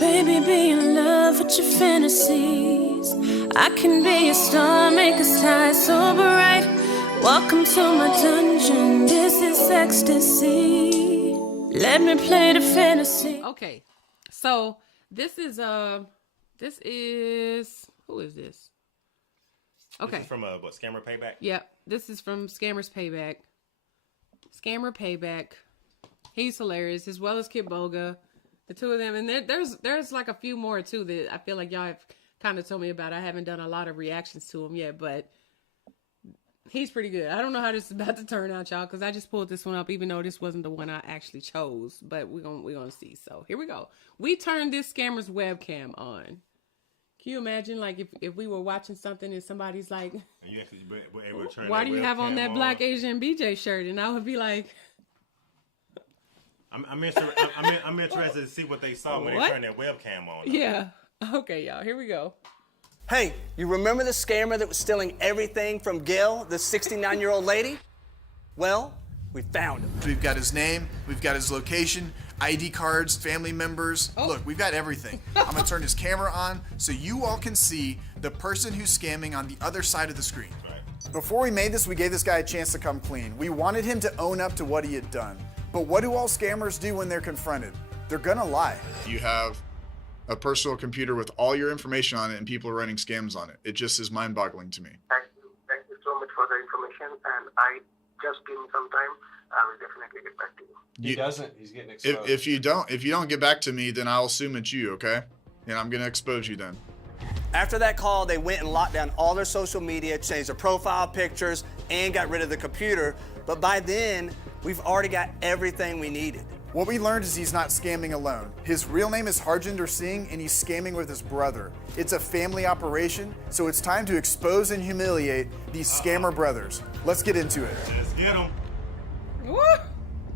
Baby, be in love with your fantasies. I can be a star, make a sky so bright. Welcome to my dungeon, this is ecstasy. Let me play the fantasy. Okay, so this is who is this? Okay. This is from what, Scammer Payback? Yep, this is from Scammer's Payback. Scammer Payback. He's hilarious, as well as Kid Boga. The two of them, and there's like a few more too that I feel like y'all have kind of told me about. I haven't done a lot of reactions to him yet, but he's pretty good. I don't know how this is about to turn out, y'all, because I just pulled this one up, even though this wasn't the one I actually chose. But we're gonna see. So here we go. We turned this Scammer's webcam on. Can you imagine, like, if we were watching something and somebody's like, you actually were able to turn "Why do you have on that Black Asian BJ shirt?" And I would be like, I'm interested to see what they saw when they turned their webcam on. Yeah. Okay, y'all. Here we go. Hey, you remember the scammer that was stealing everything from Gail, the 69-year-old lady? Well, we found him. We've got his name, we've got his location, ID cards, family members. Oh. Look, we've got everything. I'm gonna turn his camera on so you all can see the person who's scamming on the other side of the screen. Right. Before we made this, we gave this guy a chance to come clean. We wanted him to own up to what he had done. But what do all scammers do when they're confronted? They're gonna lie. You have a personal computer with all your information on it and people are running scams on it. It just is mind-boggling to me. Thank you so much for the information, and I just give me some time. I will definitely get back to you. He doesn't. He's getting exposed. If you don't get back to me, then I'll assume it's you, okay? And I'm gonna expose you then. After that call, they went and locked down all their social media, changed their profile pictures, and got rid of the computer. But by then, we've already got everything we needed. What we learned is he's not scamming alone. His real name is Harjinder Singh, and he's scamming with his brother. It's a family operation, so it's time to expose and humiliate these scammer brothers. Let's get into it. Let's get them. Woo!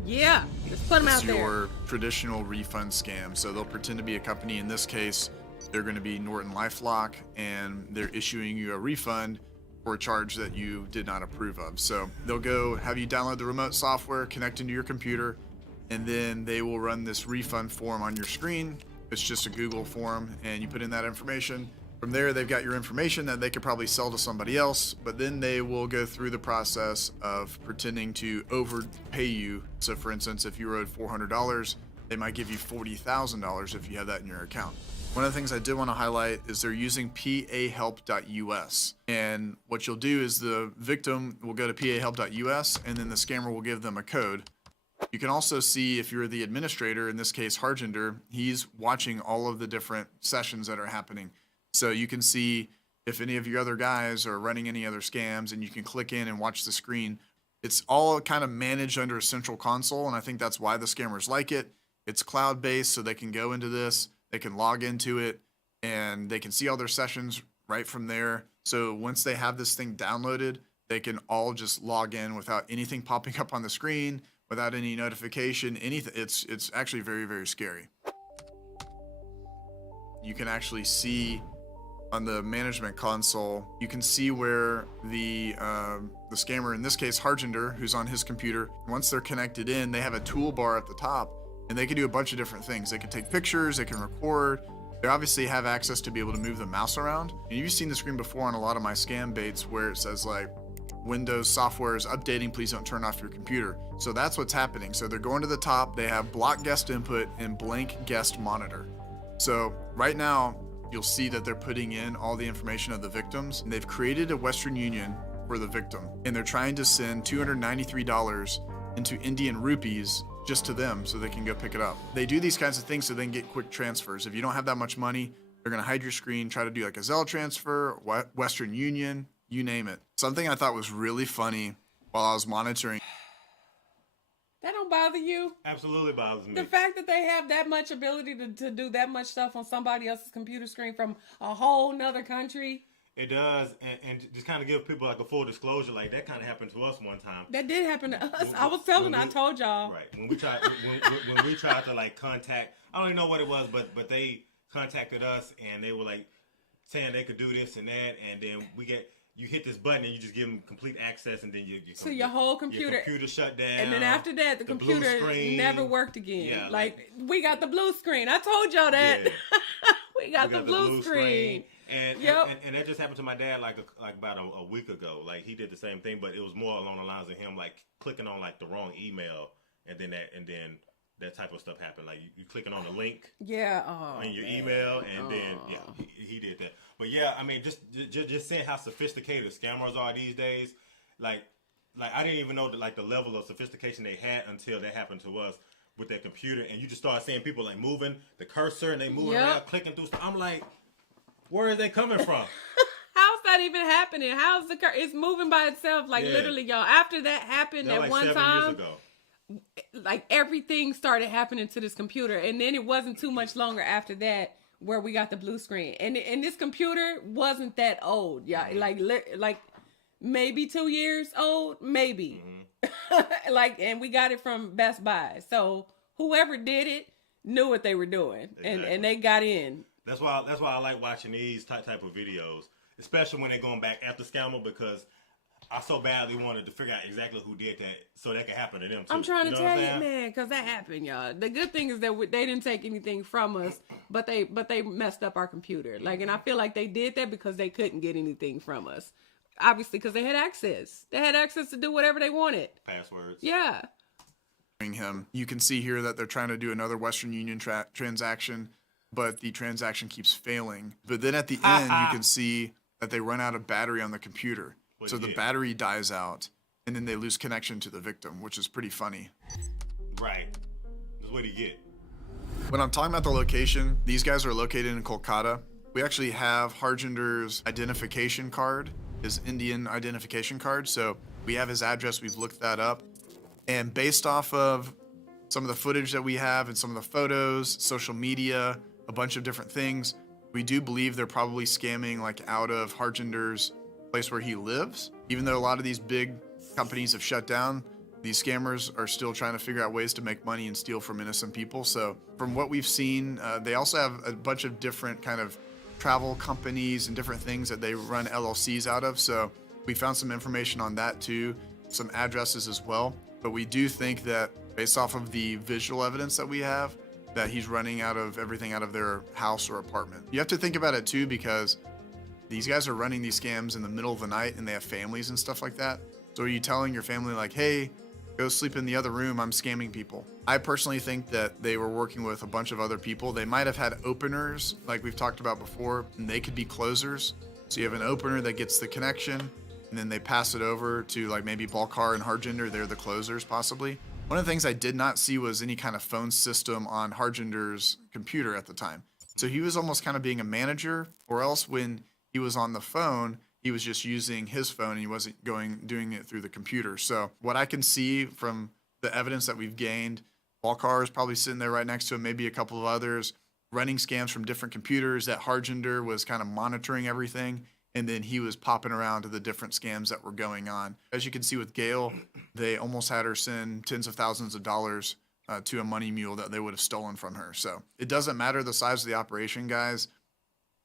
Yeah, let's put them out It's there. your traditional refund scam. So they'll pretend to be a company. In this case, they're going to be Norton LifeLock, and they're issuing you a refund for a charge that you did not approve of. So they'll go have you download the remote software, connect into your computer, and then they will run this refund form on your screen. It's just a Google form, and you put in that information. From there, they've got your information that they could probably sell to somebody else, but then they will go through the process of pretending to overpay you. So for instance, if you owed $400, they might give you $40,000 if you have that in your account. One of the things I did want to highlight is they're using pahelp.us. And what you'll do is the victim will go to pahelp.us, and then the scammer will give them a code. You can also see, if you're the administrator, in this case Harjinder, he's watching all of the different sessions that are happening. So you can see if any of your other guys are running any other scams, and you can click in and watch the screen. It's all kind of managed under a central console, and I think that's why the scammers like it. It's cloud-based, so they can go into this, they can log into it, and they can see all their sessions right from there. So once they have this thing downloaded, they can all just log in without anything popping up on the screen, without any notification, anything. It's actually very, very scary. You can actually see on the management console, you can see where the scammer, in this case Harjinder, who's on his computer, once they're connected in, they have a toolbar at the top, and they can do a bunch of different things. They can take pictures, they can record. They obviously have access to be able to move the mouse around. And you've seen the screen before on a lot of my scam baits where it says like, Windows software is updating, please don't turn off your computer. So that's what's happening. So they're going to the top, they have block guest input and blank guest monitor. So right now, you'll see that they're putting in all the information of the victims, and they've created a Western Union for the victim, and they're trying to send $293 into Indian rupees just to them so they can go pick it up. They do these kinds of things so they can get quick transfers. If you don't have that much money, they're gonna hide your screen, try to do like a Zelle transfer, Western Union, you name it. Something I thought was really funny while I was monitoring. That don't bother you? Absolutely bothers me. The fact that they have that much ability to do that much stuff on somebody else's computer screen from a whole nother country. It does, and just kind of give people like a full disclosure, like that kind of happened to us one time. That did happen to us. I was telling, I told y'all. Right. When we tried, when we tried to like contact, I don't even know what it was, but they contacted us and they were like saying they could do this and that, and then you hit this button and you just give them complete access, and then so your whole computer, your computer shut down, and then after that, the computer never worked again. Yeah, like we got the blue screen. I told y'all that. Yeah. we got the blue screen. And, yep. and that just happened to my dad like about a week ago. Like he did the same thing, but it was more along the lines of him like clicking on like the wrong email, and then that type of stuff happened. Like you clicking on the link, in your email, and then he did that. But yeah, I mean, just seeing how sophisticated scammers are these days, like I didn't even know the level of sophistication they had until that happened to us with their computer, and you just start seeing people like moving the cursor and they moving around, clicking through stuff. I'm like, where are they coming from? How's that even happening? How's it's moving by itself? Like literally, y'all. After that happened at like one 7 time, years ago. like everything started happening to this computer, and then it wasn't too much longer after that where we got the blue screen. And this computer wasn't that old, yeah, like maybe 2 years old, maybe. And we got it from Best Buy. So whoever did it knew what they were doing, and they got in. That's why I like watching these type of videos, especially when they're going back after scammer, because I so badly wanted to figure out exactly who did that so that could happen to them too. I'm trying to tell you, man, because that happened, y'all. The good thing is that they didn't take anything from us, but they messed up our computer. Like, and I feel like they did that because they couldn't get anything from us. Obviously, because they had access. They had access to do whatever they wanted. Passwords. Yeah. Him. You can see here that they're trying to do another Western Union transaction, but the transaction keeps failing. But then at the end, you can see that they run out of battery on the computer. So the battery dies out, and then they lose connection to the victim, which is pretty funny. Right. That's what you get. When I'm talking about the location, these guys are located in Kolkata. We actually have Harjinder's identification card, his Indian identification card. So we have his address. We've looked that up. And based off of some of the footage that we have and some of the photos, social media, a bunch of different things, we do believe they're probably scamming like out of Harjinder's place where he lives. Even though a lot of these big companies have shut down, these scammers are still trying to figure out ways to make money and steal from innocent people. So from what we've seen, they also have a bunch of different kind of travel companies and different things that they run LLCs out of. So we found some information on that too, some addresses as well. But we do think that based off of the visual evidence that we have, that he's running out of everything out of their house or apartment. You have to think about it too, because these guys are running these scams in the middle of the night and they have families and stuff like that. So are you telling your family like, hey, go sleep in the other room, I'm scamming people? I personally think that they were working with a bunch of other people. They might have had openers like we've talked about before, and they could be closers. So you have an opener that gets the connection, and then they pass it over to like maybe Balkar and Harjinder. They're the closers possibly. One of the things I did not see was any kind of phone system on Harjinder's computer at the time. So he was almost kind of being a manager, or else when he was on the phone, he was just using his phone and he wasn't doing it through the computer. So what I can see from the evidence that we've gained, Balkar is probably sitting there right next to him, maybe a couple of others, running scams from different computers, that Harjinder was kind of monitoring everything, and then he was popping around to the different scams that were going on. As you can see with Gail, they almost had her send tens of thousands of dollars to a money mule that they would have stolen from her. So it doesn't matter the size of the operation, guys.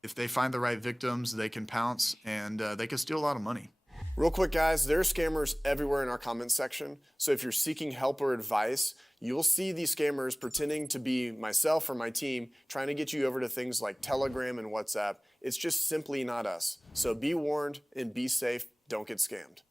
If they find the right victims, they can pounce and they can steal a lot of money. Real quick, guys, there are scammers everywhere in our comments section. So if you're seeking help or advice, you'll see these scammers pretending to be myself or my team, trying to get you over to things like Telegram and WhatsApp. It's just simply not us. So be warned and be safe. Don't get scammed.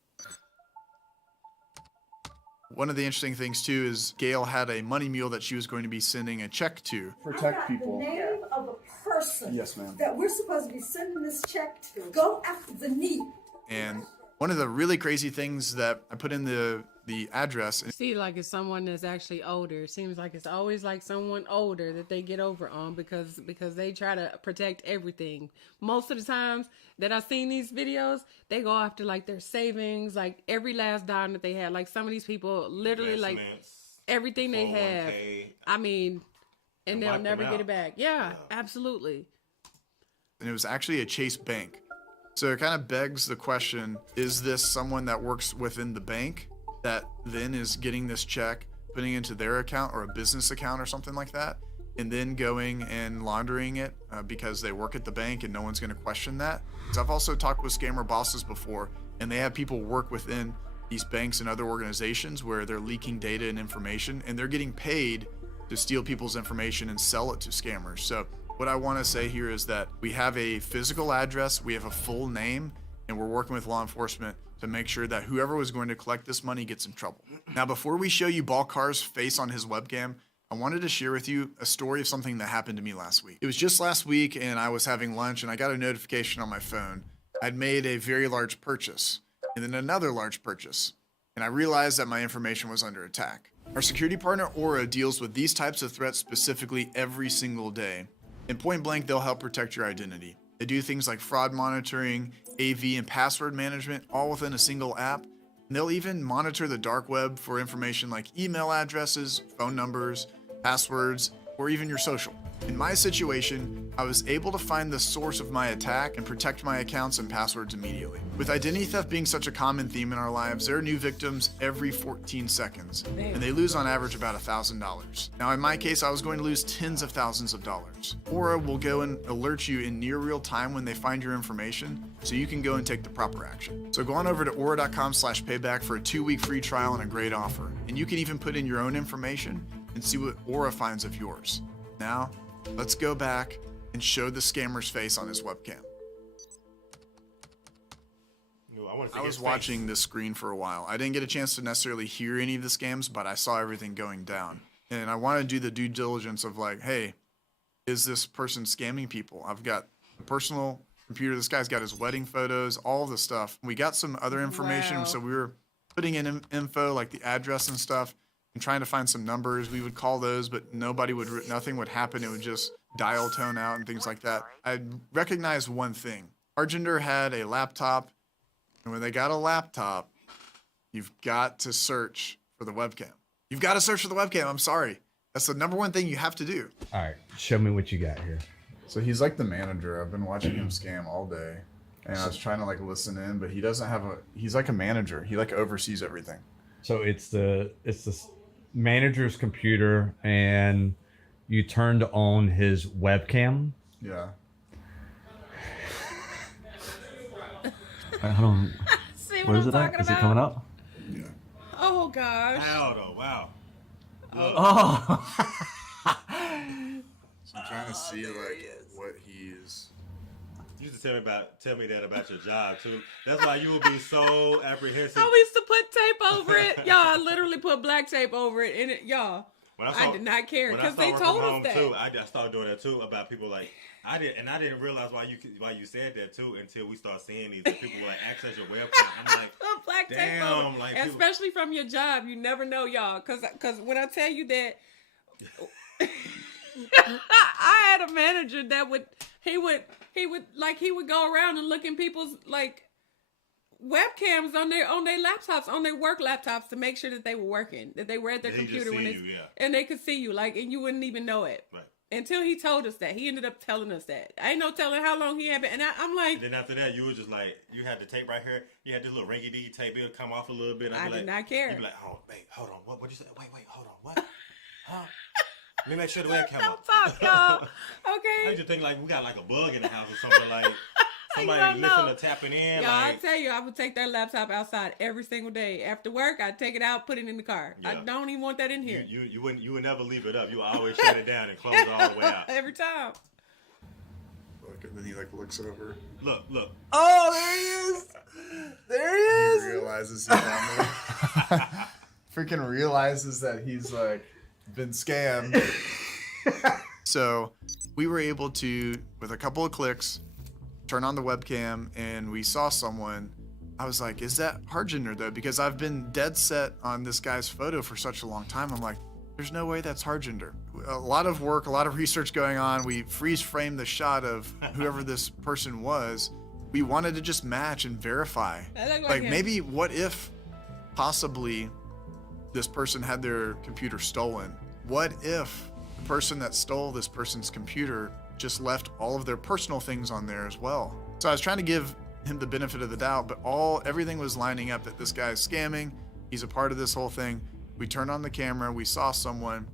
One of the interesting things too is Gail had a money mule that she was going to be sending a check to. Protect people. The name of the person Yes, ma'am. that we're supposed to be sending this check to. Go after the need. And one of the really crazy things that I put in the address. See, like it's someone that's actually older. It seems like it's always like someone older that they get over on because they try to protect everything. Most of the times that I've seen these videos, they go after like their savings, like every last dime that they had. Like some of these people literally like everything they have. I mean, and they'll never get it back. Yeah, absolutely. And it was actually a Chase bank. So it kind of begs the question, is this someone that works within the bank that then is getting this check, putting it into their account or a business account or something like that? and then going and laundering it because they work at the bank and no one's going to question that. 'Cause I've also talked with scammer bosses before, and they have people work within these banks and other organizations where they're leaking data and information, and they're getting paid to steal people's information and sell it to scammers. So what I want to say here is that we have a physical address, we have a full name, and we're working with law enforcement to make sure that whoever was going to collect this money gets in trouble. Now, before we show you Balkar's face on his webcam, I wanted to share with you a story of something that happened to me last week. It was just last week, and I was having lunch, and I got a notification on my phone. I'd made a very large purchase, and then another large purchase, and I realized that my information was under attack. Our security partner, Aura, deals with these types of threats specifically every single day. And point blank, they'll help protect your identity. They do things like fraud monitoring, AV, and password management, all within a single app. And they'll even monitor the dark web for information like email addresses, phone numbers, passwords, or even your social. In my situation, I was able to find the source of my attack and protect my accounts and passwords immediately. With identity theft being such a common theme in our lives, there are new victims every 14 seconds, and they lose on average about $1,000. Now, in my case, I was going to lose tens of thousands of dollars. Aura will go and alert you in near real time when they find your information, so you can go and take the proper action. So go on over to aura.com/payback for a 2-week free trial and a great offer. And you can even put in your own information and see what Aura finds of yours. Now, let's go back and show the scammer's face on his webcam. I was watching this screen for a while. I didn't get a chance to necessarily hear any of the scams, but I saw everything going down. And I want to do the due diligence of like, hey, is this person scamming people? I've got a personal computer. This guy's got his wedding photos, all the stuff. We got some other information. Wow. So we were putting in info like the address and stuff and trying to find some numbers. We would call those, but nothing would happen. It would just dial tone out and things like that. I recognized one thing. Argender had a laptop, and when they got a laptop, you've got to search for the webcam. You've got to search for the webcam. I'm sorry. That's the number one thing you have to do. All right, show me what you got here. So he's like the manager. I've been watching him scam all day, and I was trying to like listen in, but he doesn't have he's like a manager. He like oversees everything. So it's the manager's computer, and you turned on his webcam. Yeah. Hold on. See Where is I'm it at? talking Is it about? coming up? Yeah. Oh gosh. Wow, though. Wow. Oh. So I'm trying to see like what he's. You used to tell me that about your job too. That's why you would be so apprehensive. I used to put tape over it. Y'all, I literally put black tape over it, and y'all, I did not care because they told us that. Too, I started doing that too about people like I didn't realize why you said that too until we start seeing these and people were like access your webcam. I'm like, black tape damn, over. like Especially from your job, you never know, y'all, because when I tell you that. I had a manager that would go around and look in people's like webcams on their laptops, on their work laptops, to make sure that they were working, that they were at their computer and they could see you, like, and you wouldn't even know it. Right. Until he told us that. He ended up telling us that. I ain't no telling how long he had been. And I'm like... And then after that, you were just like, you had the tape right here. You had this little rinky-dinky tape. It would come off a little bit. I did not care. You'd be like, oh, wait, hold on. What'd you say? Wait, hold on. What? Huh? Let me make sure the webcam Don't talk, y'all. Okay? I used to think like we got like a bug in the house or something, like somebody listening to tapping in. Y'all, I tell you, I would take that laptop outside every single day. After work, I'd take it out, put it in the car. Yeah. I don't even want that in here. You would never leave it up. You would always shut it down and close it all the way out. Every time. Look, and then he like looks over. Look. Oh, there he is. There he is. He realizes he's on there. Freaking realizes that he's like been scammed. So we were able to, with a couple of clicks, turn on the webcam, and we saw someone. I was like, is that Hargender though? Because I've been dead set on this guy's photo for such a long time. I'm like, there's no way that's Hargender. A lot of work, a lot of research going on. We freeze framed the shot of whoever this person was. We wanted to just match and verify. Like maybe what if possibly this person had their computer stolen? What if the person that stole this person's computer just left all of their personal things on there as well? So I was trying to give him the benefit of the doubt, but everything was lining up that this guy's scamming. He's a part of this whole thing. We turned on the camera, we saw someone,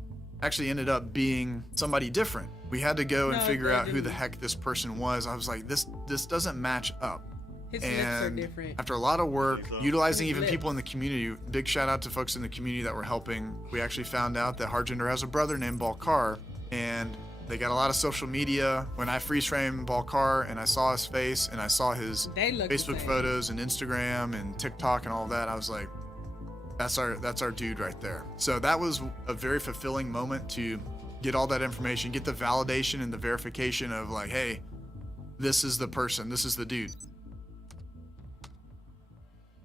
actually ended up being somebody different. We had to go and No, figure they out who the didn't. heck this person was. I was like, this doesn't match up. His lips are different. After a lot of work, His utilizing His even lips. people in the community, big shout out to folks in the community that were helping. We actually found out that Harjinder has a brother named Balkar, and they got a lot of social media. When I freeze framed Balkar and I saw his face and I saw his They look the Facebook same. photos and Instagram and TikTok and all that, I was like, that's our dude right there. So that was a very fulfilling moment to get all that information, get the validation and the verification of like, hey, this is the person, this is the dude.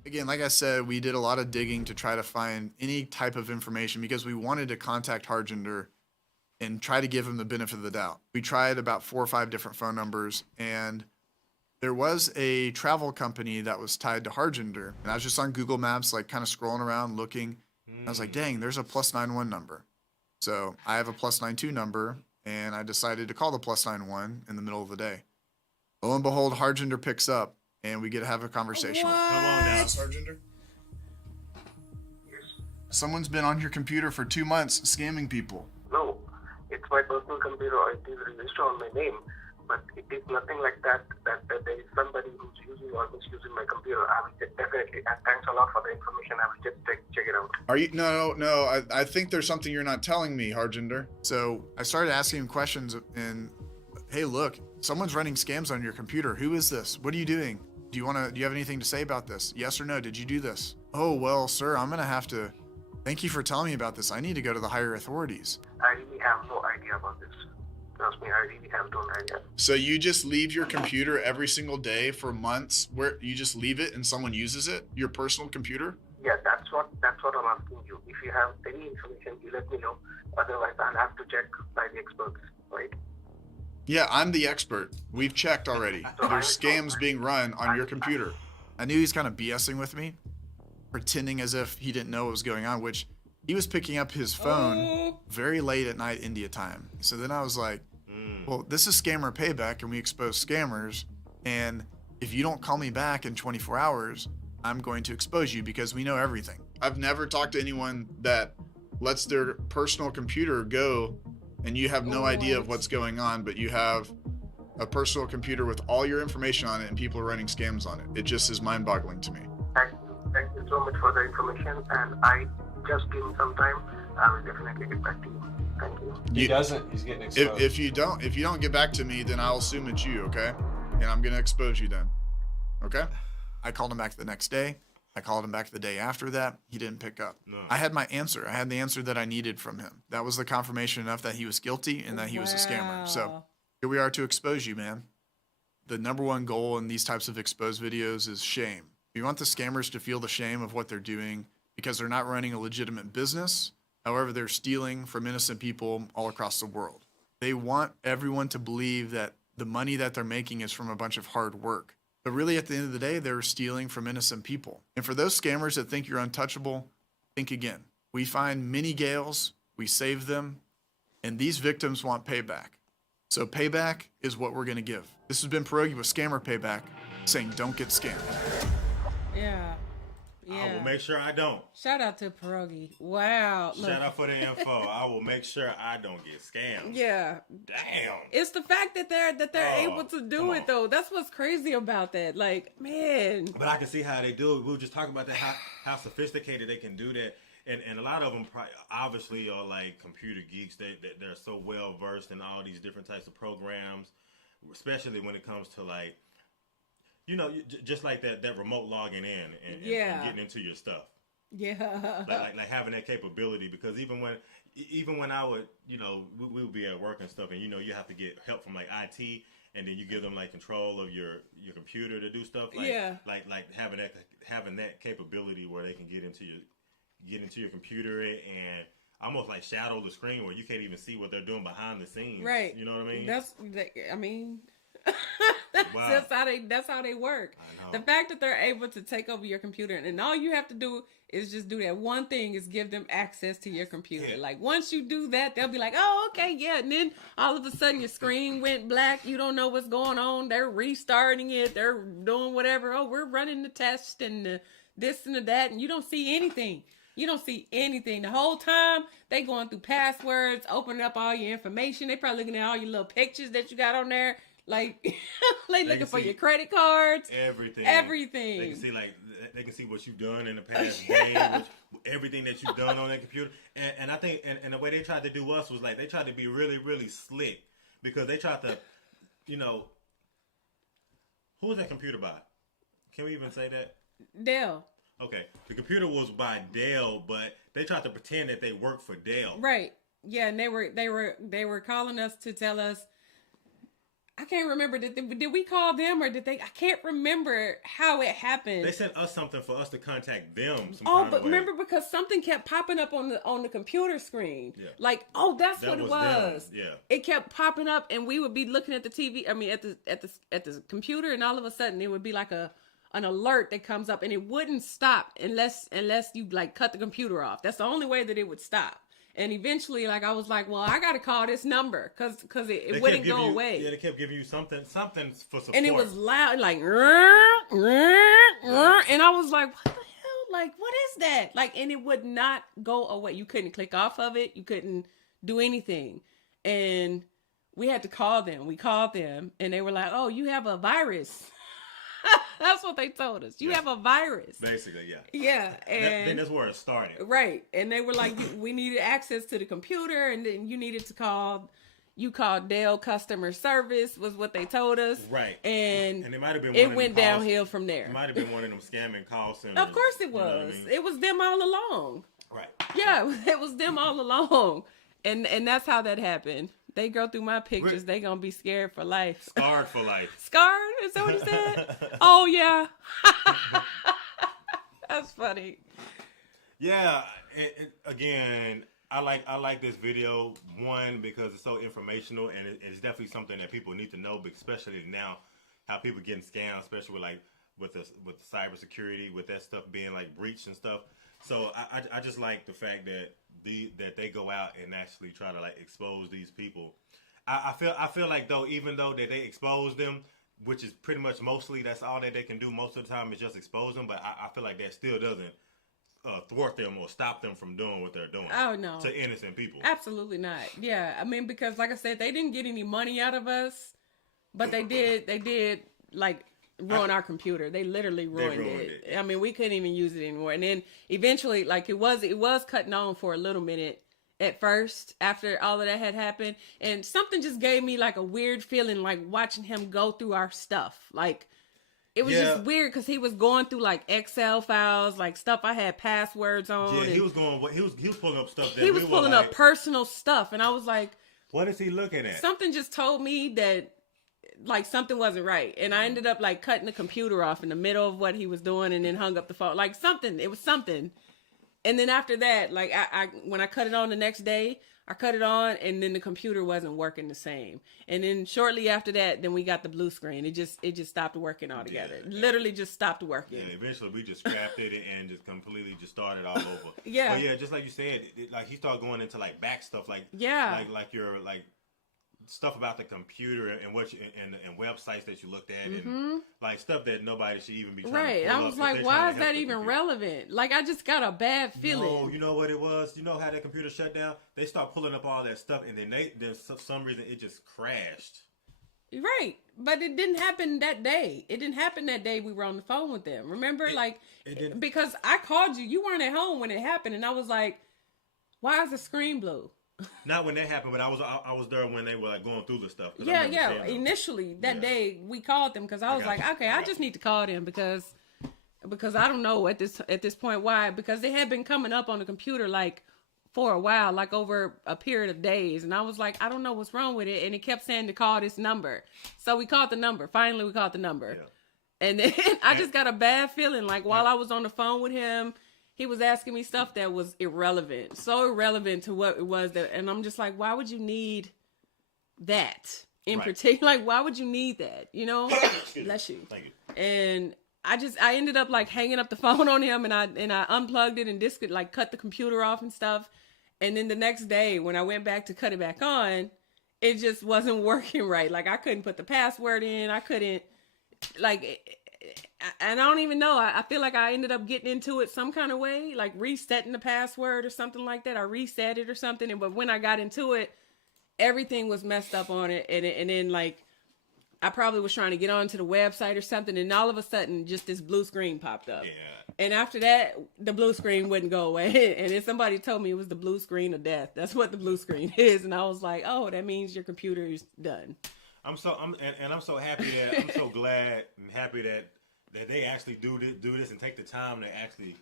Again, like I said, we did a lot of digging to try to find any type of information because we wanted to contact Harjinder and try to give him the benefit of the doubt. We tried about 4 or 5 different phone numbers, and there was a travel company that was tied to Harjinder. And I was just on Google Maps, like kind of scrolling around looking. I was like, dang, there's a +91 number. So I have a +92 number, and I decided to call the +91 in the middle of the day. Lo and behold, Harjinder picks up, and we get to have a conversation. What? Come on now. Harjinder? Yes. Someone's been on your computer for 2 months scamming people. No, it's my personal computer. It is registered on my name, but it is nothing like that. That there is somebody who's using or misusing my computer. I will definitely. And thanks a lot for the information. I will just check it out. Are you? No. I think there's something you're not telling me, Harjinder. So I started asking him questions and, hey, look, someone's running scams on your computer. Who is this? What are you doing? Do you have anything to say about this? Yes or no? Did you do this? Oh, well, sir, I'm going to have to, thank you for telling me about this. I need to go to the higher authorities. I really have no idea about this. Trust me, I really have no idea. So you just leave your computer every single day for months where you just leave it and someone uses it? Your personal computer? Yeah, that's what I'm asking you. If you have any information, you let me know. Otherwise, I'll have to check by the experts, right? Yeah, I'm the expert. We've checked already. There's scams being run on your computer. I knew he was kind of BSing with me, pretending as if he didn't know what was going on, which he was picking up his phone very late at night, India time. So then I was like, well, this is Scammer Payback, and we expose scammers. And if you don't call me back in 24 hours, I'm going to expose you because we know everything. I've never talked to anyone that lets their personal computer go and you have no idea of what's going on, but you have a personal computer with all your information on it and people are running scams on it. It just is mind-boggling to me. Thank you so much for the information, and I just give me some time. I will definitely get back to you. Thank you. He doesn't. He's getting exposed. If you don't get back to me, then I'll assume it's you, okay? And I'm gonna expose you then. Okay? I called him back the next day. I called him back the day after that. He didn't pick up. No. I had my answer. I had the answer that I needed from him. That was the confirmation enough that he was guilty and that he was a scammer. So here we are to expose you, man. The number one goal in these types of exposed videos is shame. We want the scammers to feel the shame of what they're doing because they're not running a legitimate business. However, they're stealing from innocent people all across the world. They want everyone to believe that the money that they're making is from a bunch of hard work. But really, at the end of the day, they're stealing from innocent people. And for those scammers that think you're untouchable, think again. We find many Gales, we save them, and these victims want payback. So payback is what we're going to give. This has been Pierogi with Scammer Payback, saying don't get scammed. Yeah. I will make sure I don't. Shout out to Pierogi. Wow. Look. Shout out for the info. I will make sure I don't get scammed. Yeah. Damn. It's the fact that they're able to do it though. That's what's crazy about that. Like, man. But I can see how they do it. We were just talking about that, how sophisticated they can do that. And a lot of them obviously are like computer geeks. They're so well versed in all these different types of programs, especially when it comes to like, you know, just like that remote logging in and getting into your stuff. Yeah. Like having that capability, because even when I would, you know, we would be at work and stuff, and you know, you have to get help from like IT, and then you give them like control of your computer to do stuff. Like, yeah. Like having that capability where they can get into your computer and almost like shadow the screen where you can't even see what they're doing behind the scenes. Right. You know what I mean? That's that's how they work. The fact that they're able to take over your computer and all you have to do is just do that one thing, is give them access to your computer. Yeah. Like once you do that, they'll be like, oh, okay, yeah. And then all of a sudden your screen went black. You don't know what's going on. They're restarting it. They're doing whatever. Oh, we're running the test and the this and the that, and you don't see anything. You don't see anything. The whole time, they going through passwords, opening up all your information. They probably looking at all your little pictures that you got on there. Like, they looking for your credit cards. Everything. Everything. They can see what you've done in the past day, everything that you've done on that computer. And I think, and the way they tried to do us was like, they tried to be really, really slick because they tried to, you know, who was that computer by? Can we even say that? Dell. Okay, the computer was by Dell, but they tried to pretend that they worked for Dell. Right. Yeah, and they were calling us to tell us. I can't remember. Did we call them or did they? I can't remember how it happened. They sent us something for us to contact them. But remember because something kept popping up on the computer screen. Yeah. Like, that's what it was. Them. Yeah. It kept popping up, and we would be looking at the TV. I mean, at the computer, and all of a sudden it would be like an alert that comes up, and it wouldn't stop unless you like cut the computer off. That's the only way that it would stop. And eventually, like, I was like, well, I got to call this number because it wouldn't go away. Yeah, they kept giving you something for support. And it was loud, like, and I was like, what the hell? Like, what is that? Like, and it would not go away. You couldn't click off of it. You couldn't do anything. And we had to call them. We called them, and they were like, oh, you have a virus. That's what they told us. You have a virus. Basically, yeah. Yeah. And then that's where it started. Right. And they were like, we needed access to the computer, and then you needed to call Dell customer service was what they told us. Right. And it might have been it went downhill from there. It might have been one of them scamming call centers. Of course it was. You know what I mean? It was them all along. Right. Yeah, it was them all along. And that's how that happened. They go through my pictures. They gonna be scared for life. Scarred for life. Scarred? Is that what he said? Oh, yeah. That's funny. Yeah. Again, I like this video, one, because it's so informational, and it's definitely something that people need to know, but especially now, how people getting scammed, especially with the cybersecurity, with that stuff being like breached and stuff. So I just like the fact that they go out and actually try to like expose these people. I feel like though, even though that they expose them, which is pretty much mostly that's all that they can do most of the time is just expose them. But I feel like that still doesn't thwart them or stop them from doing what they're doing. Oh no, to innocent people. Absolutely not. Yeah, I mean because like I said, they didn't get any money out of us, but they did like ruin our computer. They literally ruined it. I mean, we couldn't even use it anymore. And then eventually, like it was cutting on for a little minute at first after all of that had happened, and something just gave me like a weird feeling, like watching him go through our stuff. Like it was just weird because he was going through like Excel files, like stuff I had passwords on. Yeah, he was pulling up stuff. He was pulling up personal stuff, and I was like, "What is he looking at?" Something just told me that. Like something wasn't right, and I ended up like cutting the computer off in the middle of what he was doing, and then hung up the phone. Like it was something. And then after that, like I when I cut it on the next day, I cut it on, and then the computer wasn't working the same. And then shortly after that, then we got the blue screen. It just stopped working altogether. Yeah. Literally just stopped working. Yeah, eventually we just scrapped it and just completely just started all over. Yeah, but yeah, just like you said, like he started going into like back stuff, like like your like. Stuff about the computer and what and websites that you looked at and like stuff that nobody should even be trying to pull I was like, why is that even relevant? Like I just got a bad feeling. No, you know what it was? You know how that computer shut down? They start pulling up all that stuff and then for some reason it just crashed. Right. But it didn't happen that day. It didn't happen that day we were on the phone with them. Remember? Because I called you. You weren't at home when it happened, and I was like, why is the screen blue? Not when that happened, but I was there when they were like going through the stuff. Yeah. Initially that day we called them because I was like, okay, I just need to call them because I don't know at this point why, because they had been coming up on the computer like for a while, like over a period of days, and I was like, I don't know what's wrong with it, and it kept saying to call this number. So we called the number. Finally, we called the number, and then I just got a bad feeling. Like while I was on the phone with him. He was asking me stuff that was irrelevant, so irrelevant to what it was and I'm just like, why would you need that in particular? Like, why would you need that? You know? Bless you. Thank you. And I ended up like hanging up the phone on him, and I unplugged it and like cut the computer off and stuff. And then the next day when I went back to cut it back on, it just wasn't working right. Like I couldn't put the password in. I couldn't like. I don't even know. I feel like I ended up getting into it some kind of way, like resetting the password or something like that. I reset it or something. But when I got into it, everything was messed up on it. And then like, I probably was trying to get onto the website or something. And all of a sudden, just this blue screen popped up. Yeah. And after that, the blue screen wouldn't go away. And then somebody told me it was the blue screen of death. That's what the blue screen is. And I was like, oh, that means your computer is done. I'm so happy that I'm so glad and happy that they actually do this and take the time to actually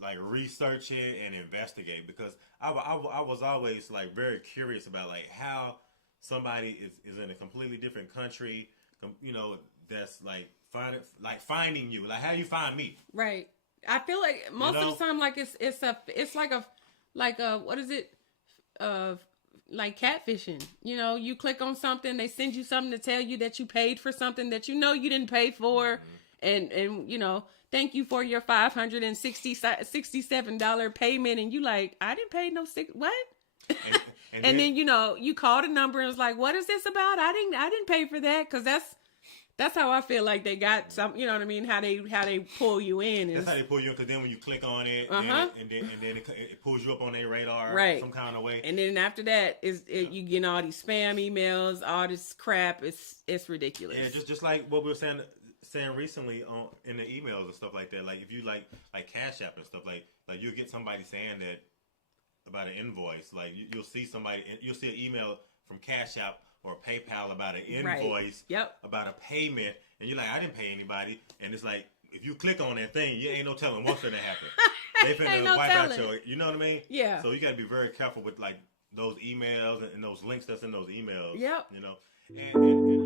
like research it and investigate, because I was always like very curious about like how somebody is in a completely different country, you know, that's like finding you, like how you find me. Right. I feel like most of the time, like it's like a what is it? Like catfishing. You know, you click on something, they send you something to tell you that you paid for something that you know you didn't pay for, and you know, thank you for your $567 payment, and you like, I didn't pay no what? And then you know, you call the number and it's like, what is this about? I didn't pay for that, because that's how I feel like they got some, you know what I mean? How they pull you in. That's how they pull you in, because then when you click on it, and then it pulls you up on their radar, right, some kind of way. And then after that, you get all these spam emails, all this crap. It's ridiculous. Yeah, just like what we were saying recently in the emails and stuff like that. Like if you like Cash App and stuff, like you'll get somebody saying that about an invoice. Like you'll see you'll see an email from Cash App or PayPal about an invoice, right, about a payment, and you're like, I didn't pay anybody. And it's like, if you click on that thing, you ain't no telling what's gonna happen. They finna wipe out your, you know what I mean? Yeah. So you gotta be very careful with like those emails and those links that's in those emails. Yep. You know, and